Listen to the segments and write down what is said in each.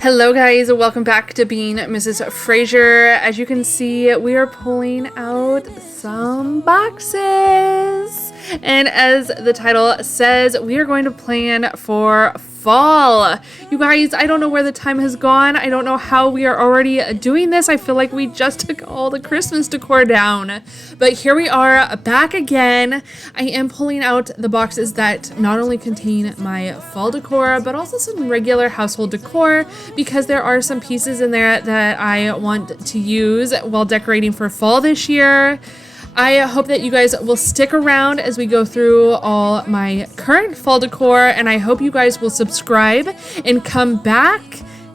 Hello guys, welcome back to Being Mrs. Fraser. As you can see, we are pulling out some boxes. And as the title says, we are going to plan for fall. You guys, I don't know where the time has gone. I don't know how we are already doing this. I feel like we just took all the Christmas decor down. But here we are back again. I am pulling out the boxes that not only contain my fall decor, but also some regular household decor, because there are some pieces in there that I want to use while decorating for fall this year. I hope that you guys will stick around as we go through all my current fall decor, and I hope you guys will subscribe and come back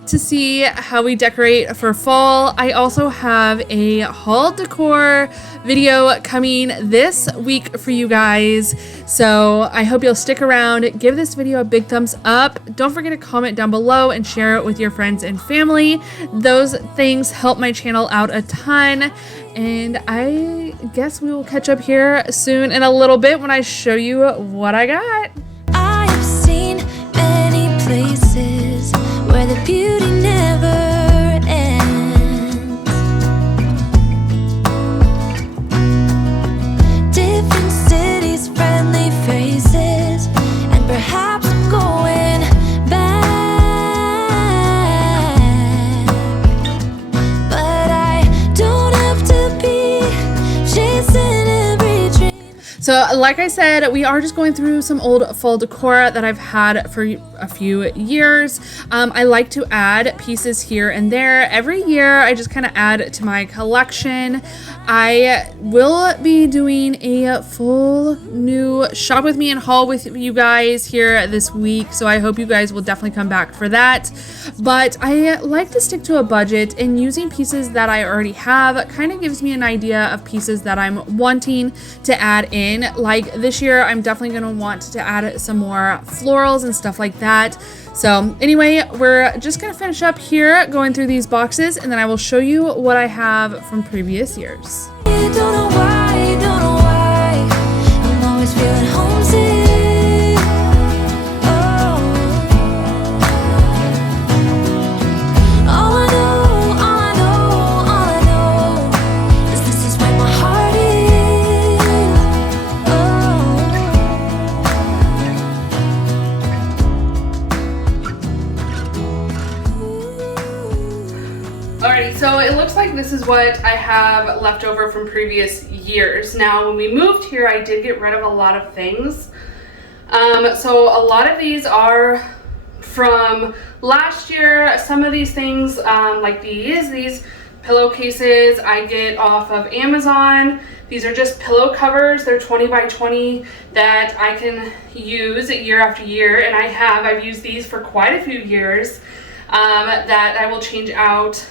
to see how we decorate for fall. I also have a haul decor video coming this week for you guys, so I hope you'll stick around. Give this video a big thumbs up. Don't forget to comment down below and share it with your friends and family. Those things help my channel out a ton, and I guess we will catch up here soon in a little bit when I show you what I got. I've seen many places where the beauty never ends. Different cities, friendly faces, and perhaps I'm going back. But I don't have to be chasing every dream. So like I said, we are just going through some old fall decor that I've had for a few years. I like to add pieces here and there. Every year I just kind of add to my collection. I will be doing a full new shop with me and haul with you guys here this week, so I hope you guys will definitely come back for that. But I like to stick to a budget, and using pieces that I already have kind of gives me an idea of pieces that I'm wanting to add in. Like this year, I'm definitely going to want to add some more florals and stuff like that. So anyway, we're just going to finish up here going through these boxes, and then I will show you what I have from previous years. Don't know why, don't know why, I'm always feeling homesick. Oh, all I know is this is where my heart is. Alrighty, so it looks like this is what I have left over from previous years. Now, when we moved here, I did get rid of a lot of things. So a lot of these are from last year. Some of these things, like these pillowcases, I get off of Amazon. These are just pillow covers. They're 20 by 20 that I can use year after year, and I've used these for quite a few years, that I will change out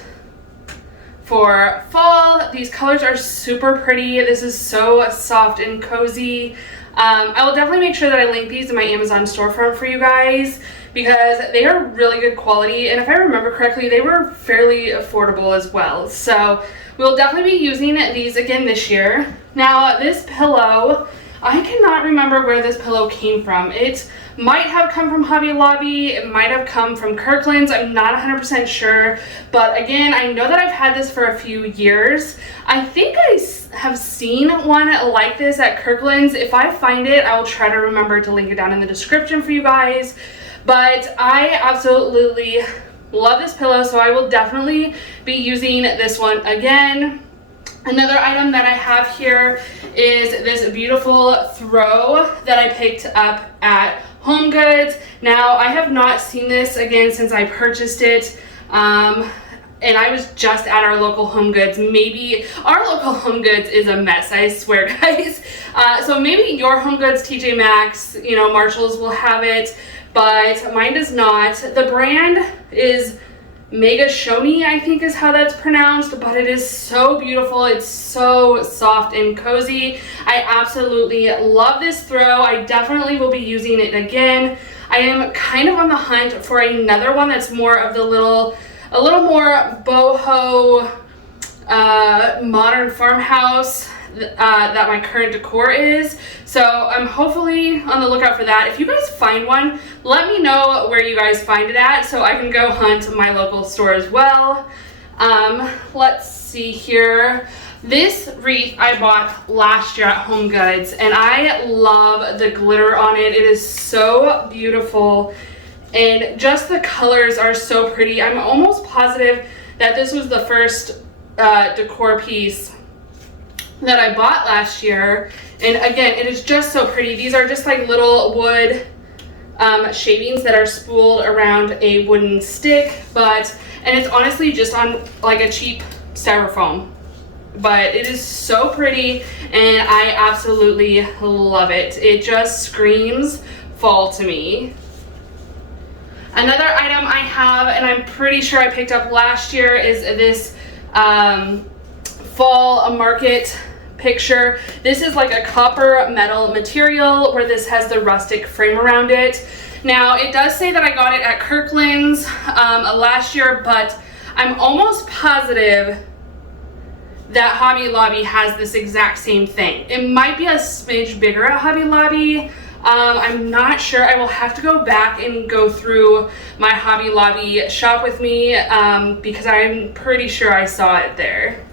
for fall. These colors are super pretty. This is so soft and cozy. I will definitely make sure that I link these in my Amazon storefront for you guys, because they are really good quality, and if I remember correctly, they were fairly affordable as well. So we'll definitely be using these again this year. Now, this pillow, I cannot remember where this pillow came from. It might have come from Hobby Lobby, it might have come from Kirkland's, I'm not 100% sure, but again, I know that I've had this for a few years. I think I have seen one like this at Kirkland's. If I find it, I will try to remember to link it down in the description for you guys, but I absolutely love this pillow, so I will definitely be using this one again. Another item that I have here is this beautiful throw that I picked up at Home Goods. Now, I have not seen this again since I purchased it, and I was just at our local Home Goods. Maybe our local Home Goods is a mess, I swear, guys. So maybe your Home Goods, TJ Maxx, Marshalls will have it, but mine does not. The brand is Mega Shoni, I think is how that's pronounced, but it is so beautiful. It's so soft and cozy. I absolutely love this throw. I definitely will be using it again. I am kind of on the hunt for another one that's more of the a little more boho, modern farmhouse that my current decor is. So I'm hopefully on the lookout for that. If you guys find one, let me know where you guys find it at so I can go hunt my local store as well. Let's see here. This wreath I bought last year at Home Goods, and I love the glitter on it. It is so beautiful, and just the colors are so pretty. I'm almost positive that this was the first decor piece that I bought last year. And again, it is just so pretty. These are just like little wood shavings that are spooled around a wooden stick, and it's honestly just on like a cheap styrofoam. But it is so pretty, and I absolutely love it. It just screams fall to me. Another item I have, and I'm pretty sure I picked up last year, is this fall market picture. This is like a copper metal material where this has the rustic frame around it. Now, it does say that I got it at Kirkland's last year, but I'm almost positive that Hobby Lobby has this exact same thing. It might be a smidge bigger at Hobby Lobby. I'm not sure. I will have to go back and go through my Hobby Lobby shop with me because I'm pretty sure I saw it there.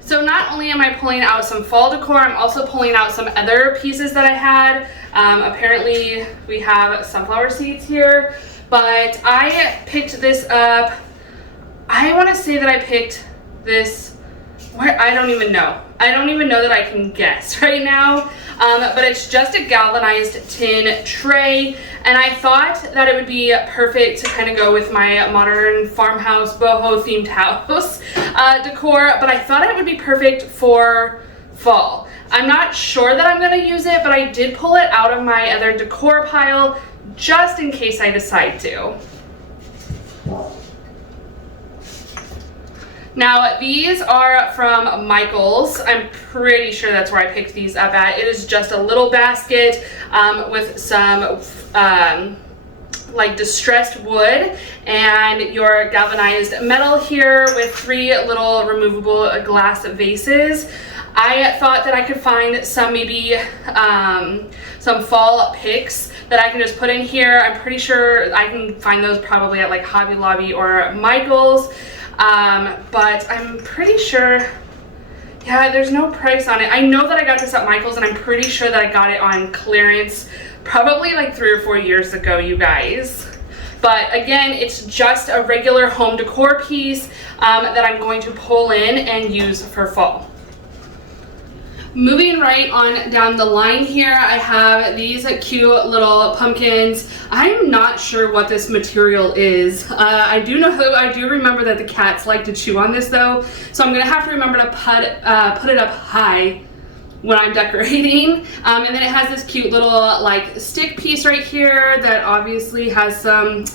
So not only am I pulling out some fall decor, I'm also pulling out some other pieces that I had. Apparently we have sunflower seeds here, but I picked this up. I want to say that I picked this where I don't even know. I don't even know that I can guess right now. But it's just a galvanized tin tray, and I thought that it would be perfect to kind of go with my modern farmhouse boho themed house decor, but I thought it would be perfect for fall. I'm not sure that I'm going to use it, but I did pull it out of my other decor pile just in case I decide to. Now, these are from Michael's. I'm pretty sure that's where I picked these up at. It is just a little basket with some like distressed wood and your galvanized metal here with 3 little removable glass vases. I thought that I could find some maybe some fall picks that I can just put in here. I'm pretty sure I can find those probably at like Hobby Lobby or Michael's. But I'm pretty sure, yeah, there's no price on it. I know that I got this at Michael's, and I'm pretty sure that I got it on clearance probably like 3 or 4 years ago, you guys. But again, it's just a regular home decor piece that I'm going to pull in and use for fall. Moving right on down the line here, I have these cute little pumpkins. I'm not sure what this material is. I do remember that the cats like to chew on this though, so I'm gonna have to remember to put it up high when I'm decorating. And then it has this cute little like stick piece right here that obviously has some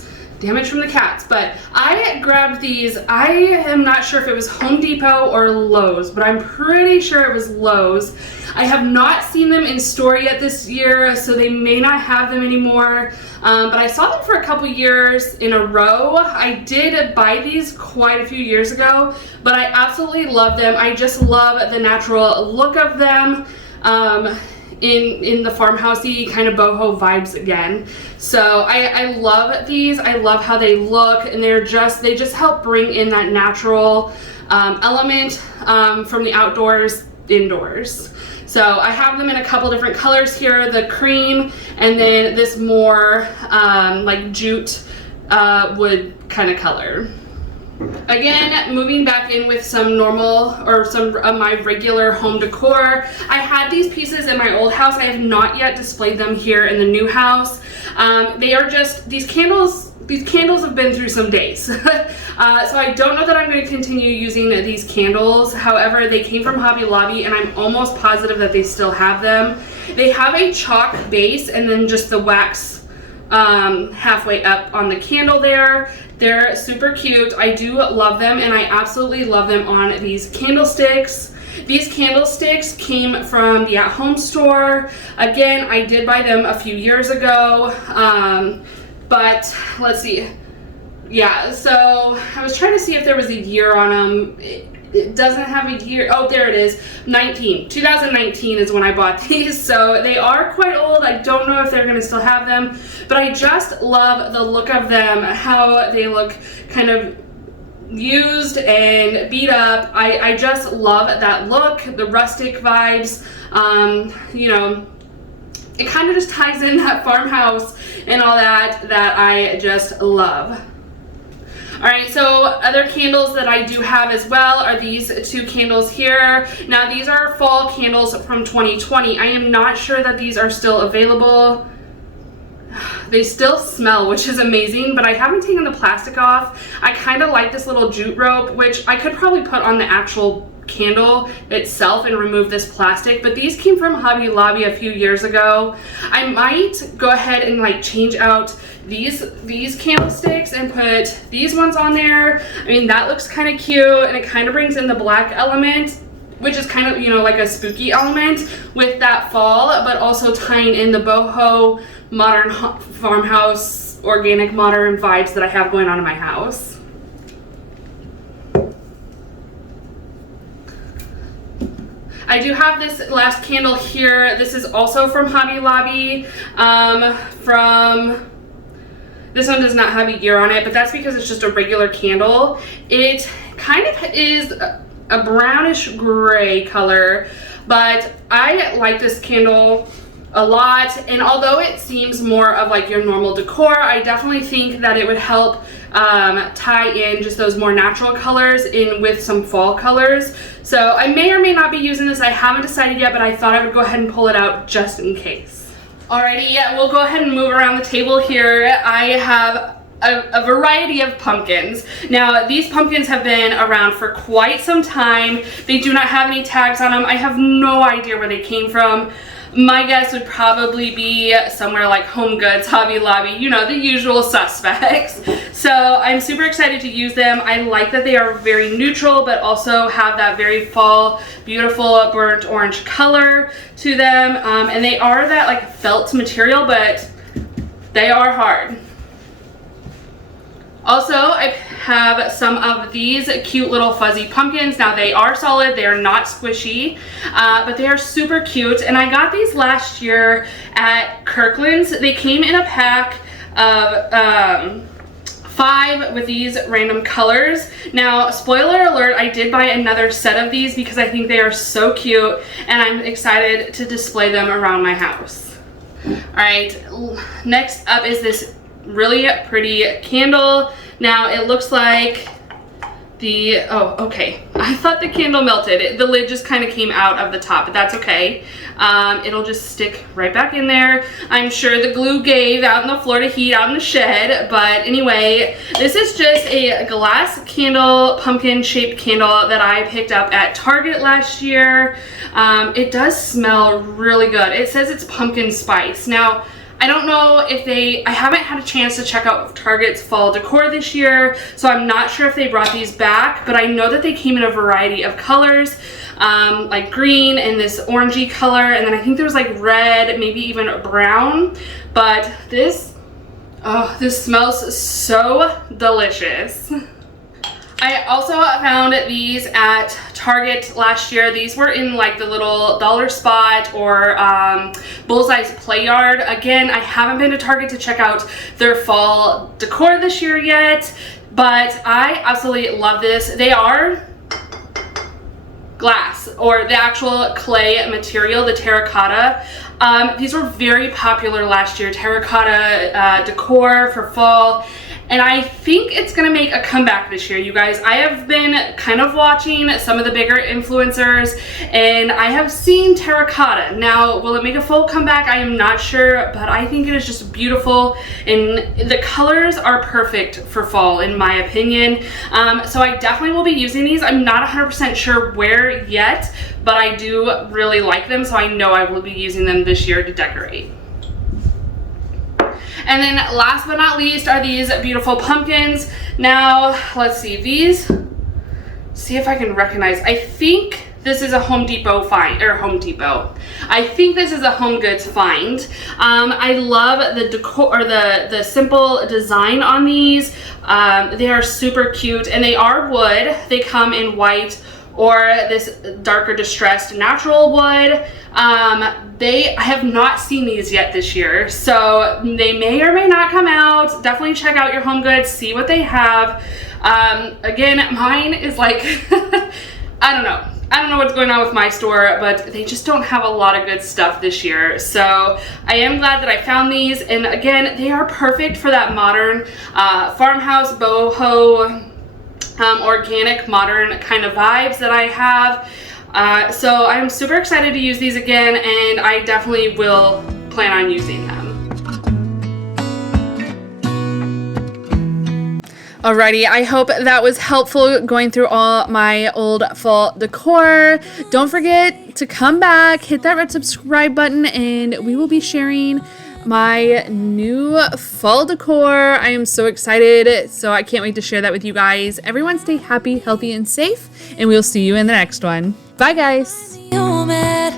damage from the cats, but I grabbed these. I am not sure if it was Home Depot or Lowe's, but I'm pretty sure it was Lowe's. I have not seen them in store yet this year, so they may not have them anymore, but I saw them for a couple years in a row. I did buy these quite a few years ago, but I absolutely love them. I just love the natural look of them. In the farmhousey kind of boho vibes again. So I love these. I love how they look, and they just help bring in that natural element from the outdoors indoors. So I have them in a couple different colors here, the cream and then this more like jute wood kind of color. Again, moving back in with some normal or some of my regular home decor. I had these pieces in my old house. I have not yet displayed them here in the new house. They are just, these candles have been through some days. So I don't know that I'm going to continue using these candles. However, they came from Hobby Lobby, and I'm almost positive that they still have them. They have a chalk base and then just the wax halfway up on the candle there. They're super cute. I do love them, and I absolutely love them on these candlesticks. These candlesticks came from the At Home store. Again, I did buy them a few years ago, but let's see. Yeah, so I was trying to see if there was a year on them. It doesn't have a year. Oh, there it is. 2019 is when I bought these, so they are quite old. I don't know if they're gonna still have them, but I just love the look of them, how they look kind of used and beat up. I just love that look, the rustic vibes. You know, it kind of just ties in that farmhouse and all that I just love. All right, so other candles that I do have as well are these two candles here. Now these are fall candles from 2020. I am not sure that these are still available. They still smell, which is amazing, but I haven't taken the plastic off. I kind of like this little jute rope, which I could probably put on the actual candle itself and remove this plastic, but these came from Hobby Lobby a few years ago. I might go ahead and like change out these candlesticks and put these ones on there. I mean, that looks kind of cute, and it kind of brings in the black element, which is kind of, you know, like a spooky element with that fall, but also tying in the boho modern farmhouse organic modern vibes that I have going on in my house. I do have this last candle here. This is also from Hobby Lobby. This one does not have a year on it, but that's because it's just a regular candle. It kind of is a brownish gray color, but I like this candle a lot, and although it seems more of like your normal decor, I definitely think that it would help tie in just those more natural colors in with some fall colors. So I may or may not be using this. I haven't decided yet, but I thought I would go ahead and pull it out just in case. Alrighty, yeah, we'll go ahead and move around the table here. I have a variety of pumpkins. Now, these pumpkins have been around for quite some time. They do not have any tags on them. I have no idea where they came from. My guess would probably be somewhere like Home Goods, Hobby Lobby, you know, the usual suspects. So I'm super excited to use them. I like that they are very neutral, but also have that very fall, beautiful burnt orange color to them. And they are that like felt material, but they are hard. Also, I have some of these cute little fuzzy pumpkins. Now they are solid, they are not squishy, but they are super cute. And I got these last year at Kirkland's. They came in a pack of 5 with these random colors. Now, spoiler alert, I did buy another set of these because I think they are so cute, and I'm excited to display them around my house. All right, next up is this really pretty candle. Now it looks like oh, okay. I thought the candle melted. The lid just kind of came out of the top, but that's okay. It'll just stick right back in there. I'm sure the glue gave out in the floor to heat out in the shed, but anyway, this is just a glass candle, pumpkin shaped candle that I picked up at Target last year. It does smell really good. It says it's pumpkin spice. Now, I don't know if I haven't had a chance to check out Target's fall decor this year, so I'm not sure if they brought these back, but I know that they came in a variety of colors, like green and this orangey color, and then I think there was like red, maybe even brown, but this smells so delicious. I also found these at Target last year. These were in like the little dollar spot or Bullseye's Play Yard. Again, I haven't been to Target to check out their fall decor this year yet, but I absolutely love this. They are glass, or the actual clay material, the terracotta. These were very popular last year, terracotta decor for fall. And I think it's gonna make a comeback this year, you guys. I have been kind of watching some of the bigger influencers, and I have seen terracotta. Now, will it make a full comeback? I am not sure, but I think it is just beautiful, and the colors are perfect for fall, in my opinion. So I definitely will be using these. I'm not 100% sure where yet, but I do really like them, so I know I will be using them this year to decorate. And then last but not least are these beautiful pumpkins. Now, let's see, these, see if I can recognize. I think this is a Home Depot find, or Home Depot. I think this is a Home Goods find. I love the decor, or the simple design on these. They are super cute, and they are wood. They come in white or this darker distressed natural wood. I have not seen these yet this year, so they may or may not come out. Definitely check out your Home Goods, see what they have. Again, mine is like, I don't know what's going on with my store, but they just don't have a lot of good stuff this year. So I am glad that I found these. And again, they are perfect for that modern farmhouse, boho, organic, modern kind of vibes that I have. So I'm super excited to use these again, and I definitely will plan on using them. Alrighty, I hope that was helpful going through all my old fall decor. Don't forget to come back, hit that red subscribe button, and we will be sharing my new fall decor. I am so excited, so I can't wait to share that with you guys. Everyone stay happy, healthy, and safe, and we'll see you in the next one. Bye, guys. You met